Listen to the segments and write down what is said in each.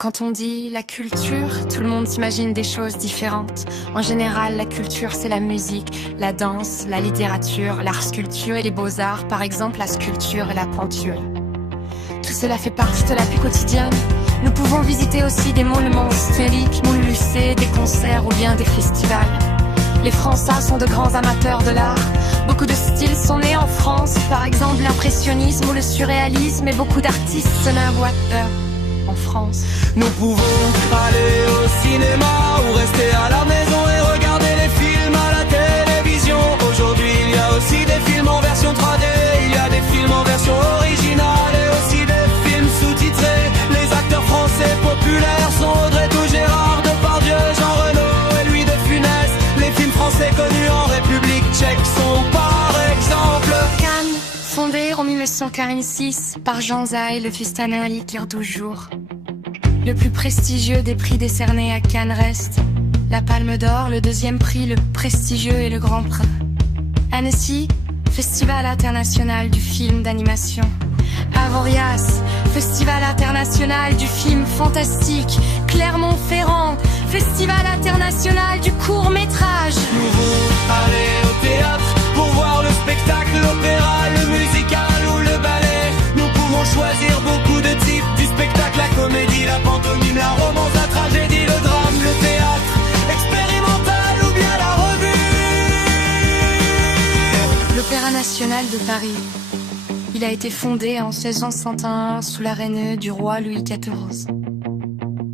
Quand on dit la culture, tout le monde s'imagine des choses différentes. En général, la culture, c'est la musique, la danse, la littérature, l'art sculpture et les beaux-arts, par exemple la sculpture et la peinture. Tout cela fait partie de la vie quotidienne. Nous pouvons visiter aussi des monuments historiques, musées, des concerts ou bien des festivals. Les Français sont de grands amateurs de l'art. Beaucoup de styles sont nés en France, par exemple l'impressionnisme ou le surréalisme, et beaucoup d'artistes sont innovateurs en France. Nous pouvons aller au cinéma ou rester à la maison et regarder les films à la télévision. Aujourd'hui il y a aussi des films en version 3D, il y a des films en version originale et aussi des films sous-titrés. Les acteurs français populaires sont Audrey Tautou, Gérard Depardieu, Jean Reno et Louis de Funès. Les films français connus en République tchèque sont par exemple Cannes, fondée en 1946 par Jean Zay, le fils d'Anaï toujours. Le plus prestigieux des prix décernés à Cannes reste la Palme d'Or, le deuxième prix, le prestigieux et le Grand Prix. Annecy, Festival international du film d'animation. Avoriaz, Festival international du film fantastique. Clermont-Ferrand, Festival international du court-métrage. Nous voulons aller au théâtre pour voir le spectacle, l'opéra, le musical ou le ballet. Nous pouvons choisir beaucoup de types du spectacle, la comédie, la pantomime, la romance, la tragédie, le drame, le théâtre expérimental ou bien la revue. L'Opéra national de Paris. Il a été fondé en 1661 sous la règne du roi Louis XIV.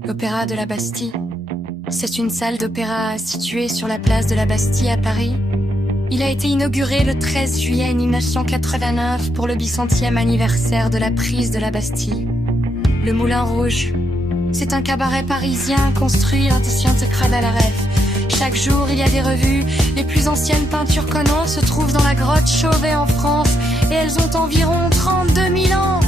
L'Opéra de la Bastille. C'est une salle d'opéra située sur la place de la Bastille à Paris. Il a été inauguré le 13 juillet 1989 pour le 100e anniversaire de la prise de la Bastille. Le Moulin Rouge. C'est un cabaret parisien construit lors des sciences de Cravalaref. Chaque jour, il y a des revues. Les plus anciennes peintures connues se trouvent dans la grotte Chauvet en France et elles ont environ 32 000 ans.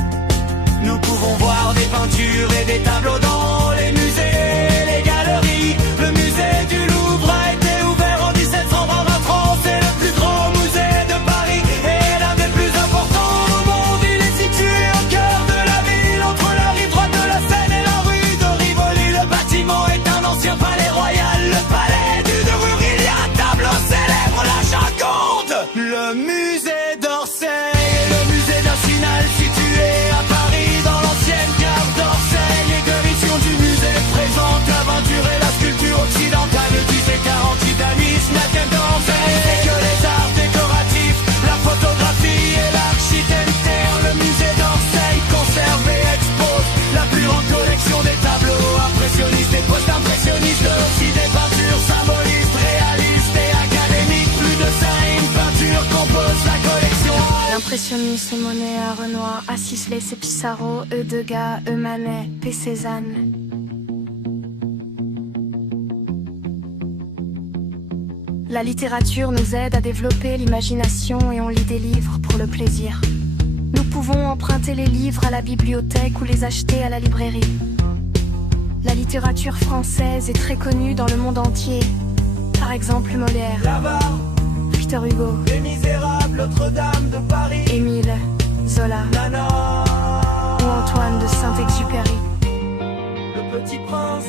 Nous pouvons voir des peintures et des tableaux dans les musées, les galeries. Le musée du Louvre a été ouvert en 1723. C'est le plus grand musée de Paris et l'un des plus importants au monde. Il est situé au cœur de la ville, entre la rive droite de la Seine et la rue de Rivoli. Le bâtiment est un ancien palais royal, le palais du de Rue. Il y a un tableau célèbre, la Joconde. Le musée d'Orsay, le musée national situé à Paris dans l'ancienne gare d'Orsay. L'évolution du musée présente la peinture et la sculpture occidentale du C40 Titanis, Nathan d'Orsay. Et que les arts décoratifs, la photographie et l'architecture. Le musée d'Orsay conserve et expose la plus grande collection des tableaux impressionnistes et post-impressionnistes, aussi des peintures symbolistes, réalistes et académiques. Plus de 5 peintures composent la collection. L'impressionnisme, Monet, à Renoir, à Sisley, c'est Pissarro, Degas, Manet, P. Cézanne. La littérature nous aide à développer l'imagination et on lit des livres pour le plaisir. Nous pouvons emprunter les livres à la bibliothèque ou les acheter à la librairie. La littérature française est très connue dans le monde entier. Par exemple Molière, L'Avare, Victor Hugo, Les Misérables, Notre-Dame de Paris, Émile Zola Nana, ou Antoine de Saint-Exupéry. Le Petit Prince.